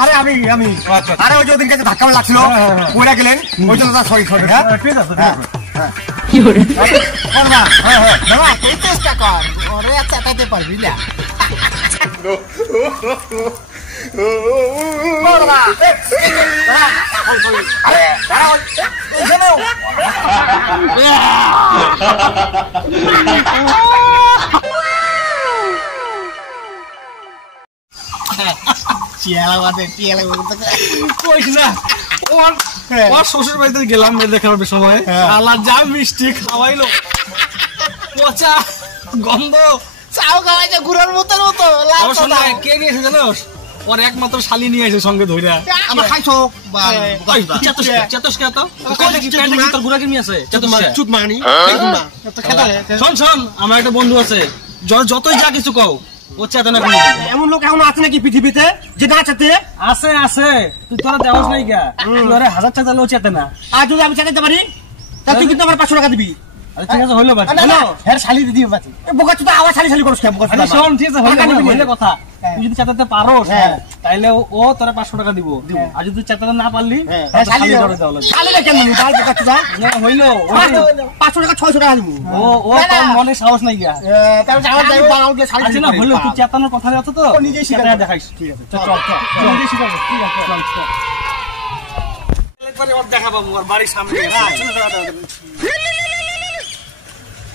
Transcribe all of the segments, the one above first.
আরে আমি আরে ওই যে ওদিন কাছে ধাক্কা লাগছিল পড়ে গেলেন ওই জন্য সরি সরি হ্যাঁ ঠিক আছে কি করে করবা হ্যাঁ দাদা তুই চেষ্টা কর ওরে চাটাতে পারবি না করবা আরে দাঁড়াও এখানেও শ্বশুর বাড়িতে গেলাম মেয়ে দেখার সময় আল্লাহ যা মিষ্টি খাওয়াইলো পচা গন্ধ চাও খাওয়াইছে গুড়ার মতন মতো কে নিয়েছে জানো ওর একমাত্র শালি নিয়ে এসে সঙ্গে ধরে আমার খাইছো শোন আমার একটা বন্ধু আছে যতই যা কিছু কও ও চেতে না এমন লোক এখন আছে নাকি পৃথিবীতে যে না চেতে আছে তুই তোরা দেওয়াস নাই গা তোরা হাজার চেতালেও চেতে না আর যদি আমি চেতে পারি তা তুই কিন্তু আমার 500 টাকা দিবি ঠিক আছে হইলো বাচ্চা হ্যালো হ্যাঁ শালি দিবি বাচ্চা বোকা তুই আওয়াজ শালি করছ কেন বোকা শোন ঠিক আছে হইলো কথা তুই যদি চেতাতে পারো তাইলে ও তোরা 500 টাকা দিব আর যদি চেতাতে না পারলি শালি করে দাও শালি কেন দিবি বাল বোকা তুই না হইলো 500 টাকা 600 টাকা দিব ও তোর মনে সাহস নাই গা তাহলে যাও যাই বানাও দিয়ে শালি না হইলো তুই চেতানোর কথা আছে তো নিজেই শিখা দেখাইস ঠিক আছে চল নিজেই শিখা ঠিক আছে চল একবারে ওর দেখাবো আমার বাড়ির সামনে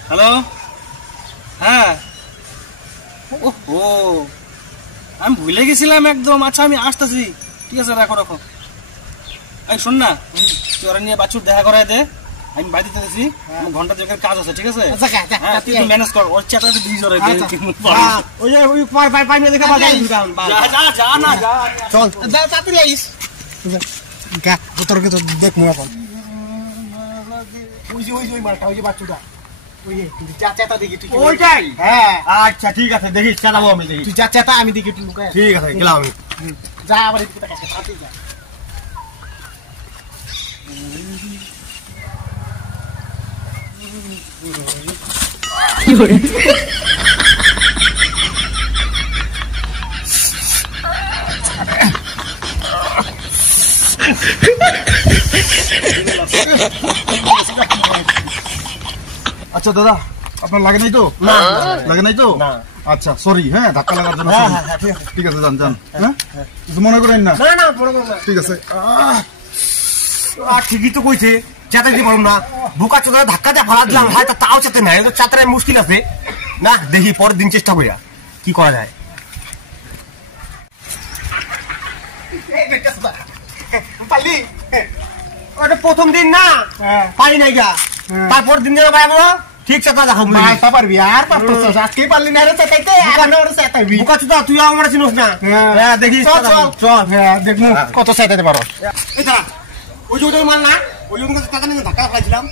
হ্যালো হ্যাঁ ওহো আমি ভুলে গেছিলাম একদম আচ্ছা আমি আসতেছি ঠিক আছে রাখো এই শোন না তুই ওরা নিয়ে বাছুর দেখা করাই দে আমি বাড়িতে দিতেছি ঘন্টা দুয়েকের কাজ আছে ঠিক আছে তুই ম্যানেজ কর ওর চেতাতে দিয়ে জোরে দে ওই যে ওই পাই নিয়ে দেখা পাই যা না চল তাড়াতাড়ি আইস গা তোরকে তো দেখ মোয়া কোন ওই মালটা ওই যে বাচ্চুটা ওই যা চেতা দেখি তুই ওইটাই হ্যাঁ আচ্ছা ঠিক আছে দেখি চালাবো আমি দেখি তুই যা চেতা আমি দেখি তুই লুকায় ঠিক আছে গেলাম আমি যা আবার এদিকে তাকাস তাড়াতাড়ি যা কি করে আচ্ছা দাদা আপনার লাগে নাই তো লাগে নাই তো আচ্ছা সরি হ্যাঁ ধাক্কা লাগার জন্য ঠিক আছে যান হ্যাঁ কিছু মনে করেন না ঠিক আছে ঠিকই তো কইছে চেতাইতে পারুম না বোকা চোদা ধাক্কা দিয়ে ফালা দিলাম হয়তো তাও চেতে নাই চাতারে মুশকিল আছে না দেখি পরের দিন চেষ্টা করিয়া কি করা যায় পারলি ওটা প্রথম দিন না পারি নাই গা তারপর দিন যেন পারবো ঠিক চেতা দেখো পারবি আর আজকেই পারলি না রে চেতাইতে বোকা চোদা তুই আমার চিনোস না দেখি চল দেখবো কত চেতাইতে পারো এটা ওই যে ওই মাল না ওই জন্য টাকা নিয়ে ধাক্কা খাইছিলাম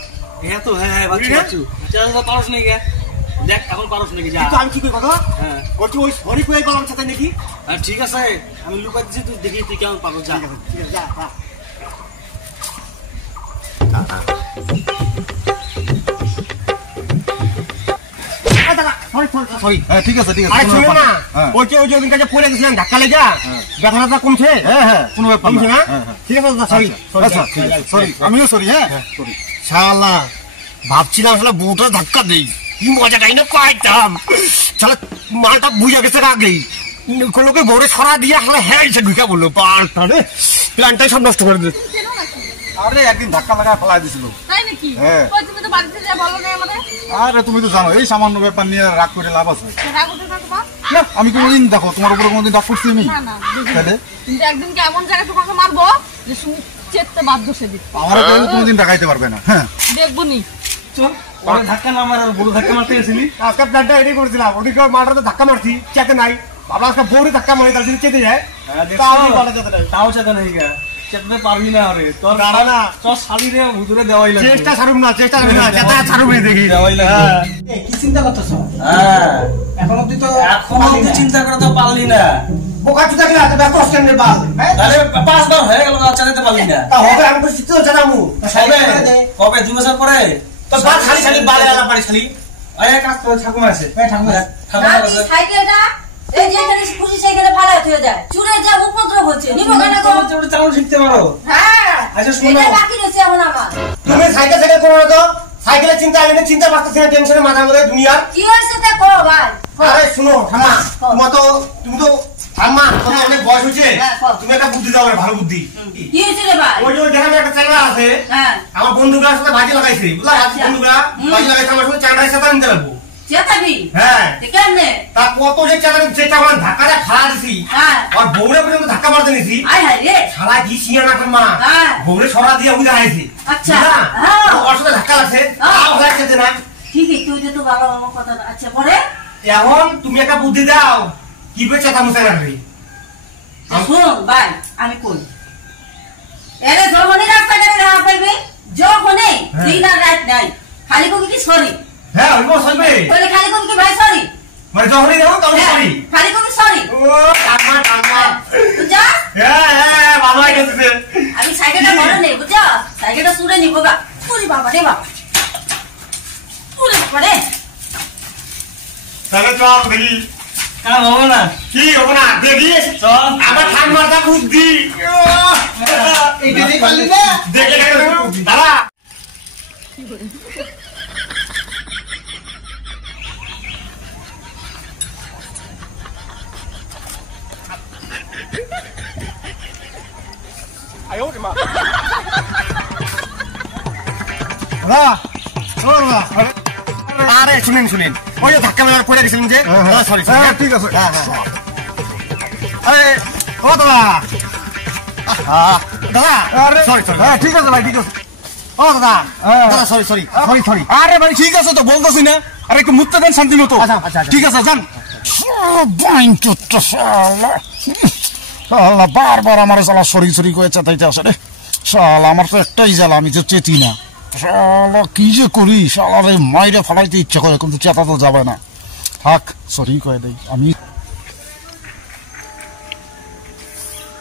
হ্যাঁ তো হ্যাঁ বাচ্চু চেতা পারছ নাকি দেখ এখন পারছ নাকি যা আমি কি কই কথা হ্যাঁ বলছি ওই সরি কই পারলাম চেতাই নাকি ঠিক আছে আমি লুকাই দিছি তুই দেখি তুই কেমন পারো যা ঠিক আছে যা ঠিক আছে ওই যে ওই কাছে পড়ে গেছিলাম ধাক্কা লেগা ব্যথাটা কমছে হ্যাঁ কোনো ব্যাপার না ঠিক আছে সরি আচ্ছা সরি আমিও সরি হ্যাঁ সরি শালা ভাবছিলাম আসলে বউটা ধাক্কা দেই কি মজাটাই না পাইতাম শালা মালটা বুঝা গেছে আগেই লোকে বউরে ছড়া দিয়ে আসলে হ্যাঁ এসে ঢুকে বললো পাল্টা রে প্ল্যানটাই সব নষ্ট করে দিল আরে একদিন ধাক্কা লাগা ফেলাই দিছিল হ্যাঁ আরে তুমি তো জানো এই সামান্য ব্যাপার নিয়ে রাগ করে লাভ আছে না আমি কোনোদিন দেখো তোমার উপরে কোনোদিন রাগ করছি আমি তাহলে একদিন কেমন জায়গায় তোমাকে মারবো যে চেতে বাধ্য সেদিন আমার কোনোদিন দেখাইতে পারবে না হ্যাঁ দেখবো নি চল ধাক্কা না মারার বড় ধাক্কা মারতে গেছিলি আজকে প্ল্যানটা রেডি করেছিলাম ওদিকে মারটা ধাক্কা মারছি চেতে নাই বাবা আজকে বউরে ধাক্কা মারি তার চেতে যায় তাও চেতে নাই গা চেতে পারবি না রে তোর দাঁড়া না তোর শালি রে হুজুরে দেওয়াই লাগে চেষ্টা ছাড়ুম না চেষ্টা ছাড়ুম দেখি দেওয়াই লাগে কি চিন্তা করতেছ হ্যাঁ এখনো তুই চিন্তা করে তো পারলি না বোকা চুদা গেলে এত ব্যস্ত আসছেন রে বাল তাহলে 5 বার হয়ে গেল না চালাতে পারলি না তা হবে আমি তো শিখতে জানামু কবে 2 বছর পরে তো বাল খালি বালে আলা পারি খালি এই কাজ করে ঠাকুমা আছে ঠাকুমা সাইকেলটা এই যে এখানে খুশি সাইকেলে ফালায় থুয়ে যায় চুরে যা উপদ্রব হচ্ছে নিবো কেন গো তুমি চালানো শিখতে পারো হ্যাঁ আচ্ছা শোনো এটা বাকি রয়েছে এখন আমার তুমি সাইকেল করো না তো সাইকেলের চিন্তা আমি চিন্তা পাচ্ছি না টেনশনে মাথা মধ্যে দুনিয়া কি হয়েছে তা করো ভাই আরে শুনো ঠাম্মা তুমি তো ঠাম্মা তোমার অনেক বয়স হয়েছে তুমি একটা বুদ্ধি দাও ভালো বুদ্ধি কি হয়েছে রে ভাই ওই যে গ্রামে একটা চ্যাংড়া আছে হ্যাঁ আমার বন্ধুগুলোর সাথে বাজি লাগাইছে বুঝলা বন্ধুগুলা বাজি লাগাইছে আমার সাথে চ্যাংড়ার সাথে নিতে লাগবো চেতাবি হ্যাঁ কেমনে তা কত যে চেষ্টা আমার ধাক্কাটা খাড়া দিছি হ্যাঁ আর বউরে পর্যন্ত ধাক্কা মারতে নিছি আয় হায় রে সারা কি সিয়ানা করমা হ্যাঁ বউরে সরা দিয়ে উঠে আইছি আচ্ছা হ্যাঁ ওর সাথে ধাক্কা লাগছে তাও লাগছে না ঠিকই তুই যে তো বাবা মামা কথা আচ্ছা পরে এখন তুমি একটা বুদ্ধি দাও কি করে চেতা মুছে রাখবি শুন ভাই আমি কই এরে যখনই রাস্তাঘাটে দেখা পাইবে যখনই দিন আর রাত নাই খালি কবি কি সরি হ্যাঁ হইব সইবে বলে খালি কবি কি ভাই সরি মানে যখনই যাও তখন সরি খালি কবি সরি ও টাকা বুঝা হ্যাঁ ভালো হয়ে গেছে আমি সাইকেলটা বড় নেই বুঝা সাইকেলটা তুলে নিব গা পুরি বাবা রে বাবা পুরি বাবা রে তাহলে চল দেখি কাম হবে না কি হবো না দেখি চল আমার ঠান্ডা বুদ্ধি এইটা নেই পারলি না দেখে দাদা আরে শুনেন ওই যে ধাক্কা মেরে পড়ে গেছিলেন যে সরি ঠিক আছে আরে ও দাদা দাদা আরে সরি হ্যাঁ ঠিক আছে ভাই ঠিক আছে ও দাদা দাদা সরি আরে ভাই ঠিক আছে তো বলতেছি না আরে একটু মুত্তে দেন শান্তি মতো আচ্ছা ঠিক আছে যান শালা বারবার আমার শালা সরি করে চেতাইতে আসে রে শালা আমার তো একটাই জ্বালা আমি তো চেতি না শালা কি যে করি শালা রে মাইরে ফালাইতে ইচ্ছা করে কিন্তু চেতা তো যাবে না থাক সরি করে দেই আমি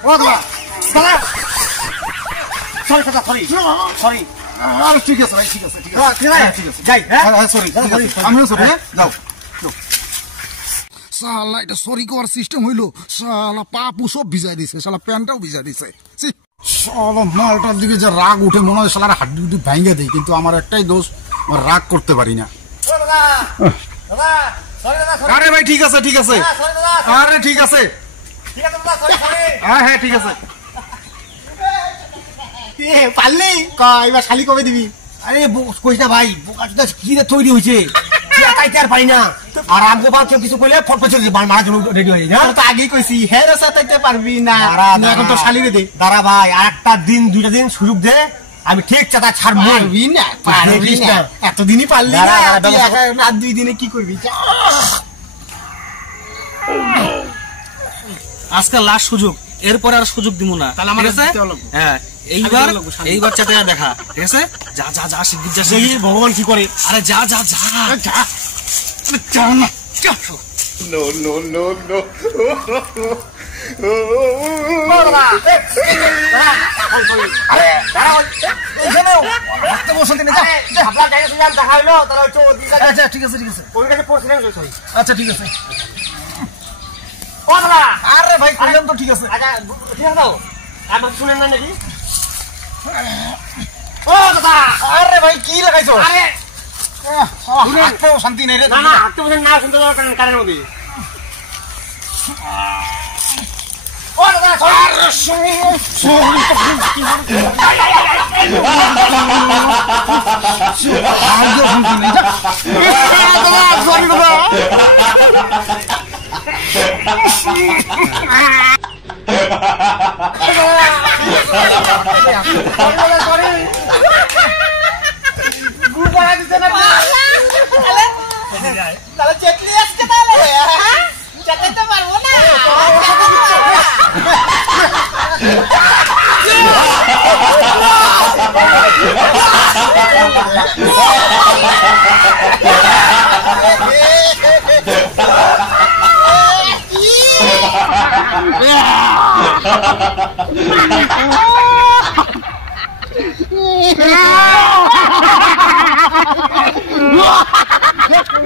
ও দাদা সরি আরে ঠিক আছে ভাই ঠিক আছে যাই সরি আমিও সরি যাও শালা এটা সরি করার সিস্টেম হইলো শালা পাপু সব ভিজাই দিছে শালা প্যান্টটাও ভিজাই দিছে শালা মালটার দিকে যে রাগ উঠে মনে হয় শালার হাড্ডি উড্ডি ভেঙে দেয় কিন্তু আমার একটাই দোষ আমার রাগ করতে পারি না আরে ভাই ঠিক আছে আরে ঠিক আছে হ্যাঁ ঠিক আছে পারলি এবার শালি কবে দিবি আরে কইস না ভাই বোকাটা কি রে তৈরি হয়েছে একাইতে আর পারি না আর আমগো বা কেউ কিছু কইলে ফট ফট মারার জন্য রেডি হয়ে যায় তো আগেই কইছি হ্যাঁ রে সাথে পারবি না এখন তো শালি রে দে দাঁড়া ভাই আর একটা দিন দুইটা দিন সুযোগ দে আমি ঠিক চাতা ছাড়বো পারবি না এতদিনই পারলি না রাত 2 দিনে কি করবি আজকে লাস্ট সুযোগ এরপরে আর সুযোগ দিব না তাহলে আমার হ্যাঁ এইবার চেতায়া দেখা ঠিক আছে যা শিগগির যা ভগবান কি করে আরে যা না ঠিক আছে আচ্ছা ঠিক আছে আরে ভাই কইলাম তো ঠিক আছে আমার শুনেন না নাকি ও দাদা আরে ভাই কি লাগাইছো আরে শান্তি নেই রে না হাঁটতে বসে না শুনতে কারেন্ট মধ্যে ও দাদা তাহলে চেতলি আজকে তাহলে চেতাইতে পারবো না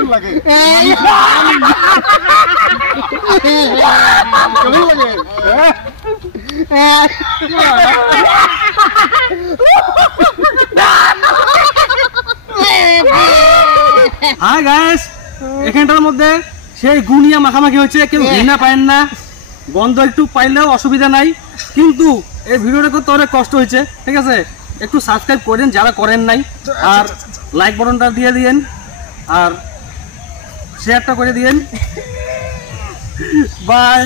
কেমন লাগে কেমন লাগে হ্যাঁ গাইস, এখানটার মধ্যে সেই গুনিয়া মাখামাখি হচ্ছে, কেউ ঘৃণা পায় না, গন্ধ একটু পাইলেও অসুবিধা নাই। কিন্তু এই ভিডিওটা করতে অনেক কষ্ট হয়েছে, ঠিক আছে? একটু সাবস্ক্রাইব করেন যারা করেন নাই, আর লাইক বাটনটা দিয়ে দিয়েন, আর শেয়ারটা করে দিয়েন। বাই।